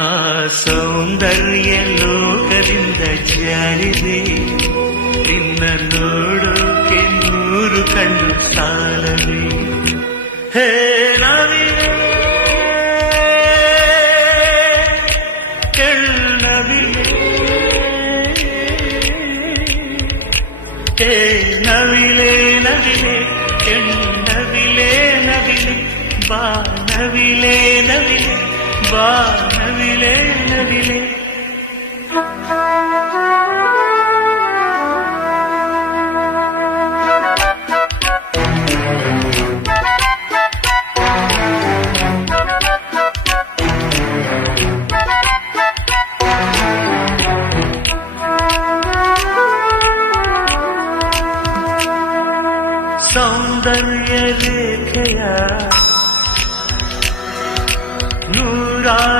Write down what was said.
ಆ ಸೌಂದರ್ಯ ಲೋಕದಿಂದ ಜಾರಿದೆ ನಿನ್ನ ನೋಡೋಕೆ ನೂರು ಕಣ್ಣು ಸಾಲದೆ ಹೇ ನವಿಲೆ ಕೆಳ್ಳವಿಲೆ ಹೇ ನವಿಲೆ ನವಿಲೆ ಕೆಣ್ಣವಿಲೆ ನವಿಲೆ బా నవిలే నవిలే സൗന്ദര്യ രേഖയാ 누라